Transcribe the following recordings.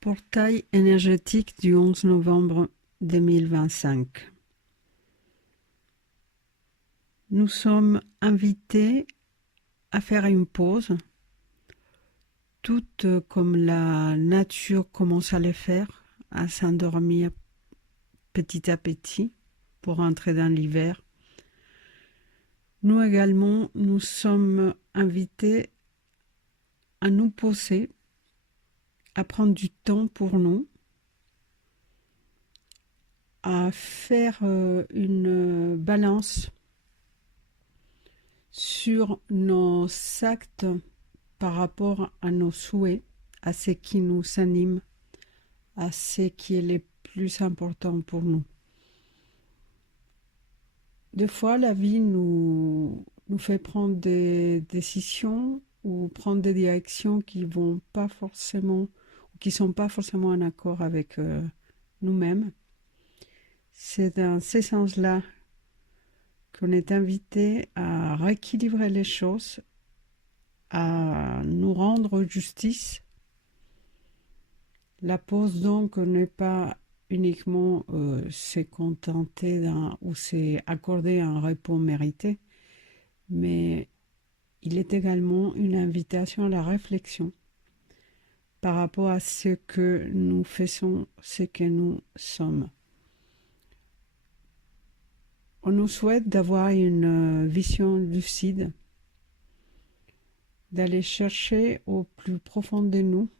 Portail énergétique du 11 novembre 2025. Nous sommes invités à faire une pause, tout comme la nature commence à le faire, à s'endormir petit à petit pour entrer dans l'hiver. Nous également, nous sommes invités à nous poser, à prendre du temps pour nous, à faire une balance sur nos actes par rapport à nos souhaits, à ce qui nous anime, à ce qui est le plus important pour nous. Des fois, la vie nous fait prendre des décisions ou prendre des directions qui vont pas forcément, ou qui sont pas forcément en accord avec nous-mêmes. C'est dans ce sens-là qu'on est invité à rééquilibrer les choses, à nous rendre justice. La pause donc n'est pas uniquement se contenter ou se accorder un repos mérité, mais il est également une invitation à la réflexion par rapport à ce que nous faisons, ce que nous sommes. On nous souhaite d'avoir une vision lucide, d'aller chercher au plus profond de nous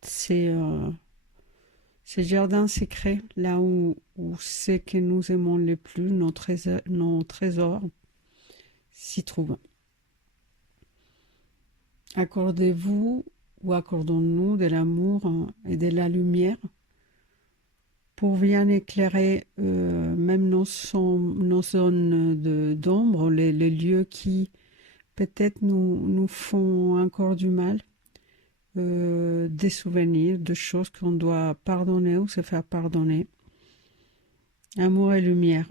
ces jardins secrets, là où ce que nous aimons le plus, nos trésors, s'y trouvent. Accordez-vous ou accordons-nous de l'amour et de la lumière pour bien éclairer même nos zones d'ombre, les lieux qui peut-être nous font encore du mal, des souvenirs, de choses qu'on doit pardonner ou se faire pardonner. Amour et lumière.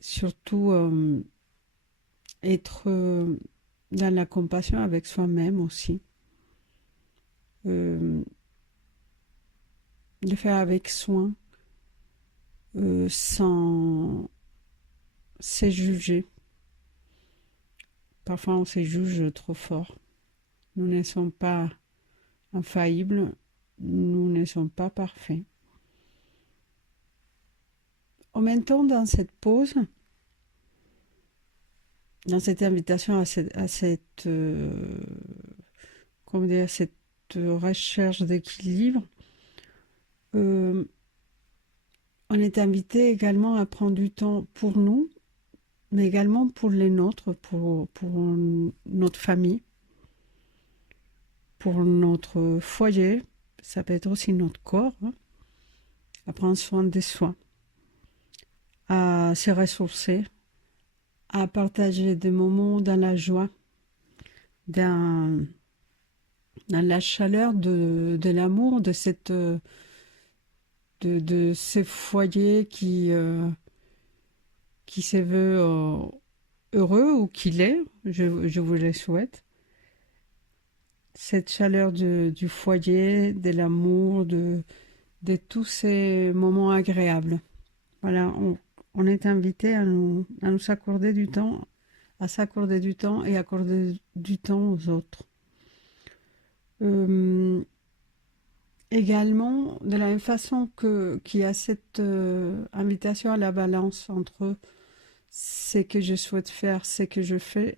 Surtout être dans la compassion avec soi-même aussi. Le faire avec soin, sans se juger. Parfois on se juge trop fort. Nous ne sommes pas infaillibles, nous ne sommes pas parfaits. En même temps, dans cette pause, dans cette invitation à cette recherche d'équilibre, on est invité également à prendre du temps pour nous, mais également pour les nôtres, pour notre famille, pour notre foyer, ça peut être aussi notre corps, à prendre soin de soi, à se ressourcer, à partager des moments dans la joie, dans la chaleur de l'amour, de ce foyer qui se veut heureux ou qui l'est, je vous le souhaite. Cette chaleur du foyer, de l'amour, de tous ces moments agréables. Voilà, on est invité à nous accorder du temps, à s'accorder du temps et accorder du temps aux autres. Également, de la même façon qu'il y a cette invitation à la balance entre ce que je souhaite faire, ce que je fais,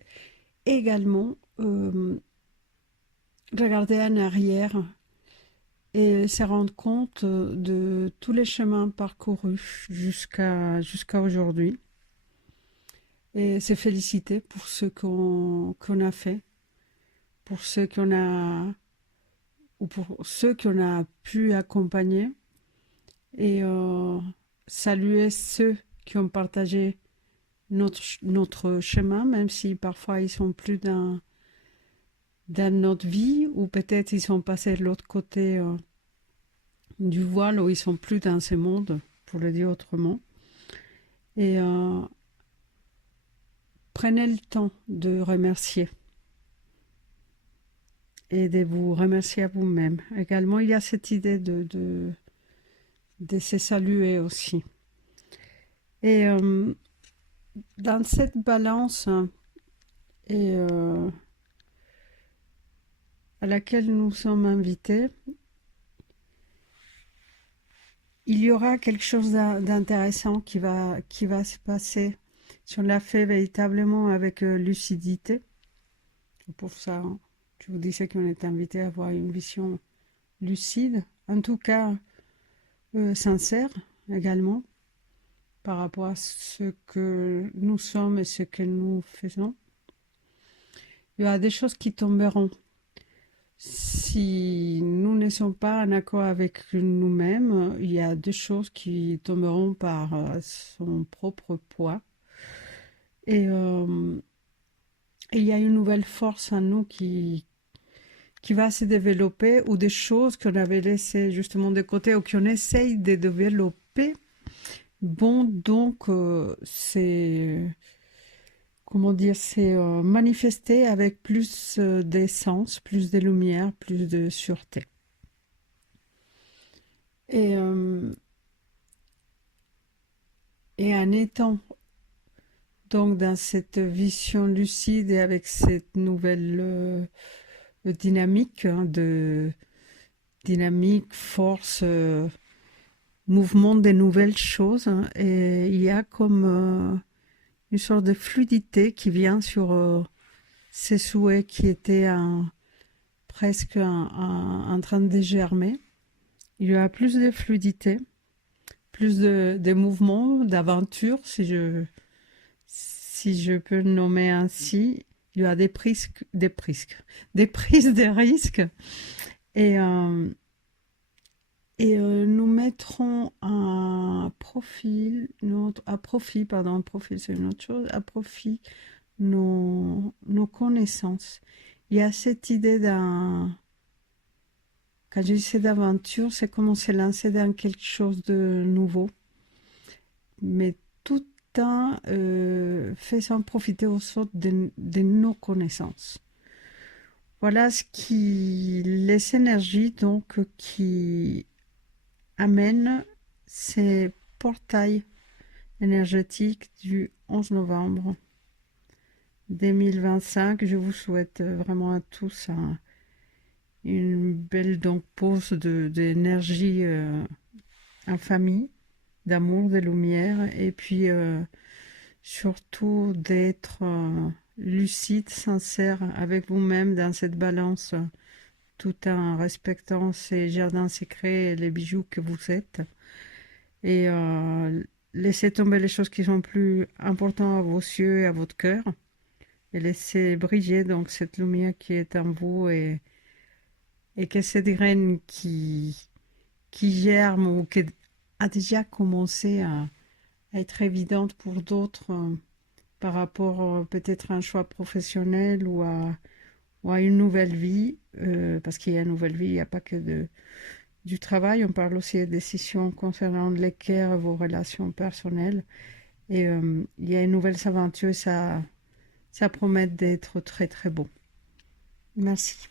également regarder en arrière et se rendre compte de tous les chemins parcourus jusqu'à aujourd'hui et se féliciter pour ce qu'on a fait, pour ce qu'on a ou pour ceux qu'on a pu accompagner et saluer ceux qui ont partagé notre chemin, même si parfois ils sont plus dans notre vie, ou peut-être ils sont passés de l'autre côté du voile, ou ils sont plus dans ce monde, pour le dire autrement. Et prenez le temps de remercier et de vous remercier à vous-même. Également, il y a cette idée de se saluer aussi. Et dans cette balance et, à laquelle nous sommes invités, il y aura quelque chose d'intéressant qui va se passer si on l'a fait véritablement avec lucidité. Pour ça, je vous disais qu'on est invité à avoir une vision lucide, en tout cas sincère également, par rapport à ce que nous sommes et ce que nous faisons. Il y aura des choses qui tomberont. Si nous ne sommes pas en accord avec nous-mêmes, il y a des choses qui tomberont par son propre poids. Et il y a une nouvelle force en nous qui va se développer, ou des choses qu'on avait laissées justement de côté ou qu'on essaye de développer. Bon, donc, c'est, comment dire, c'est manifesté avec plus d'essence, plus de lumière, plus de sûreté. Et en étant donc dans cette vision lucide et avec cette nouvelle dynamique, dynamique, force, mouvement des nouvelles choses, et il y a comme une sorte de fluidité qui vient sur ces souhaits qui étaient presque en train de germer. Il y a plus de fluidité, plus de mouvement, d'aventure, si je peux le nommer ainsi. Il y a des prises de risques. Et nous mettrons à profit c'est une autre chose, à profit nos connaissances. Il y a cette idée quand je disais d'aventure, c'est comme on s'est lancé dans quelque chose de nouveau, mais tout en faisant profiter aux autres de nos connaissances. Voilà les énergies donc qui amènent ces portails énergétiques du 11 novembre 2025. Je vous souhaite vraiment à tous une belle donc pause d'énergie en famille, d'amour, de lumière, et puis surtout d'être lucide, sincère avec vous-même dans cette balance, tout en respectant ces jardins secrets et les bijoux que vous êtes. Et laissez tomber les choses qui sont plus importantes à vos yeux et à votre cœur. Et laissez briller donc cette lumière qui est en vous, et que cette graine qui germe ou qui a déjà commencé à être évidente pour d'autres par rapport peut-être à un choix professionnel ou à une nouvelle vie, parce qu'il y a une nouvelle vie, il n'y a pas que du travail, on parle aussi des décisions concernant les cœurs, vos relations personnelles, et il y a une nouvelle aventure, ça promet d'être très très beau. Merci.